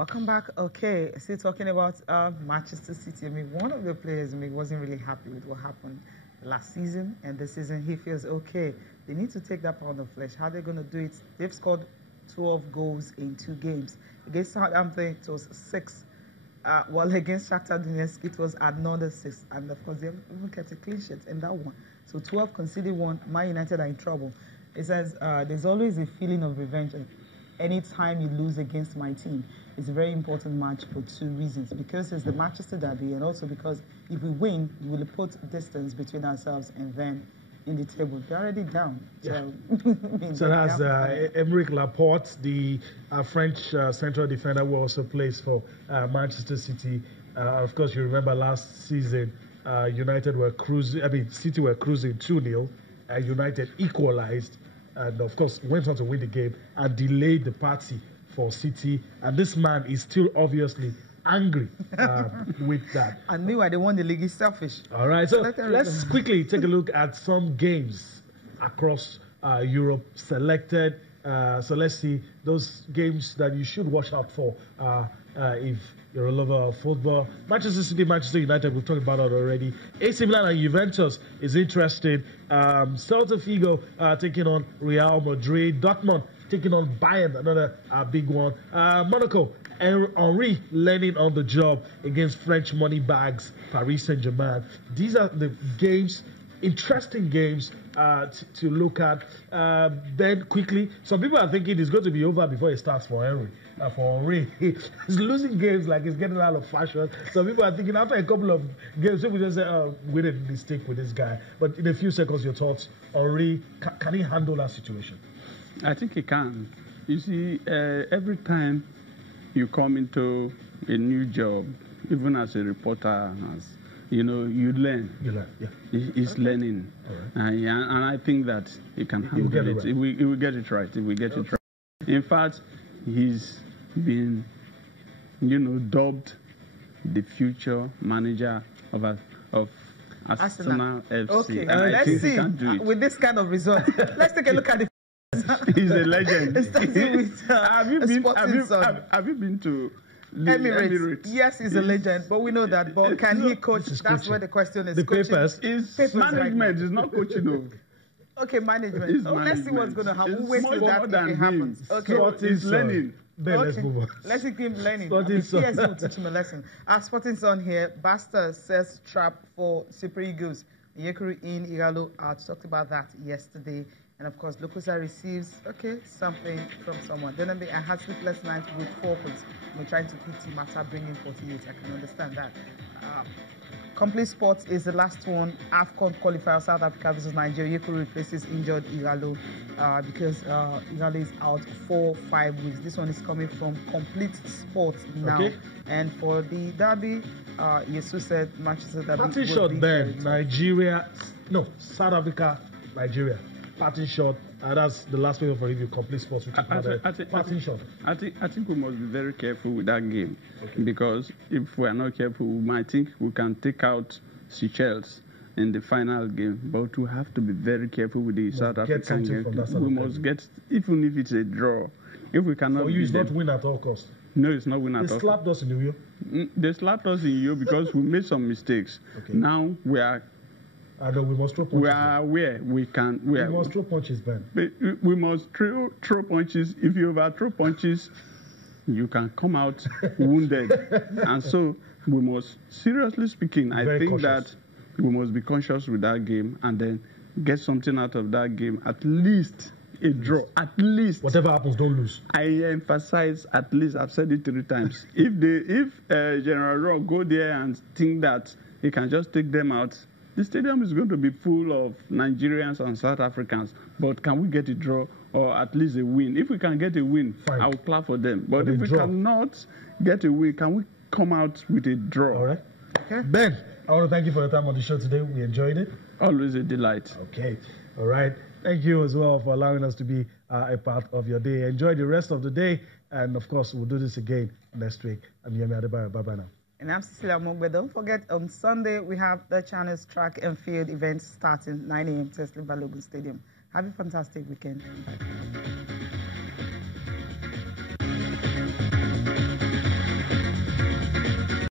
Welcome back. Okay, still talking about Manchester City. I mean, one of the players wasn't really happy with what happened last season, and this season he feels okay. They need to take that pound of flesh. How are they going to do it? They've scored 12 goals in 2 games. Against Southampton, it was 6. While against Shakhtar Donetsk, it was another 6. And of course, they haven't even kept a clean sheet in that one. So 12 conceded 1. Man United are in trouble. It says there's always a feeling of revenge. Anytime you lose against my team, it's a very important match for 2 reasons. Because it's the Manchester derby, and also because if we win, we will put distance between ourselves and them in the table. They're already down. So, yeah. So that's Aymeric Laporte, the French central defender who also plays for Manchester City. Of course, you remember last season, United were cruising. I mean, City were cruising 2-0. United equalized. And of course, went on to win the game and delayed the party for City. And this man is still obviously angry with that. And meanwhile, they won the league. Is selfish. All right, so let's quickly take a look at some games across Europe selected. So let's see those games that you should watch out for if you're a lover of football. Manchester City, Manchester United, we've talked about it already. AC Milan and Juventus is interesting. Celta Vigo taking on Real Madrid. Dortmund taking on Bayern, another big one. Monaco, Henry learning on the job against French money bags, Paris Saint-Germain. These are the games, interesting games to look at. Then quickly, some people are thinking it's going to be over before it starts for Henry. He's losing games like he's getting out of fashion. Some people are thinking after a couple of games, people just say, oh, we did a mistake with this guy. But in a few seconds, your thoughts, Henry, can he handle that situation? I think he can. You see, every time you come into a new job, even as a reporter, you learn. You learn, yeah. He's learning. All right. And I think that he can handle it. He will get it right. He will get it right. In fact, he's been, dubbed the future manager of Arsenal FC. Okay, let's see. With this kind of result, let's take a look at the. He's a legend. Have you been to Emirates? Yes, he's a legend, but we know that. But can he coach? That's where the question is. The papers. Management is not coaching. Okay, management. Let's see what's going to happen. We'll wait till that if it happens. Okay. He's learning. Then let's move on. Let's keep learning. PS will teach him a lesson. Our Sporting Son here. Baxter says trap for Super Eagles. Yekuru in Igalo talked about that yesterday. And of course, Lokosa receives, something from someone. Then I had sleepless night with 4 points. We're trying to hit him after bringing 48. I can understand that. Complete Sports is the last one. AFCON qualifier, South Africa versus Nigeria. Yekuru replaces injured Igalo because Igalo is out for 5 weeks. This one is coming from Complete Sports now. Okay. And for the derby, Jesus said Manchester derby. Party shot then. South Africa, Nigeria. Party shot. That's the last paper for review. Complete Sports. Party shot. I think we must be very careful with that game because if we are not careful, we might think we can take out Seychelles in the final game. But we have to be very careful with the South African game. We must get, even if it's a draw, if we cannot. For you, it's not win at all costs. No, it's not win at all. They slapped us in Uyo. They slapped us in Uyo because we made some mistakes. Now we are. I know we must throw punches. We are where we can. We must throw punches, Ben. We must throw punches. If you overthrow punches, you can come out wounded. And so we must, seriously speaking, I think that we must be conscious with that game and then get something out of that game. At least a draw. At least. Whatever happens, don't lose. I emphasize at least. I've said it 3 times. If General Rock go there and think that he can just take them out, the stadium is going to be full of Nigerians and South Africans. But can we get a draw or at least a win? If we can get a win, I will clap for them. But if we cannot get a win, can we come out with a draw? All right. Okay. Ben, I want to thank you for your time on the show today. We enjoyed it. Always a delight. Okay. All right. Thank you as well for allowing us to be a part of your day. Enjoy the rest of the day. And, of course, we'll do this again next week. I'm Yemi Adebayo. Bye-bye now. And I'm Cecilia Mugbe. Don't forget, on Sunday, we have the Channels Track and Field events starting 9 a.m. Tesla Balogun Stadium. Have a fantastic weekend. Bye.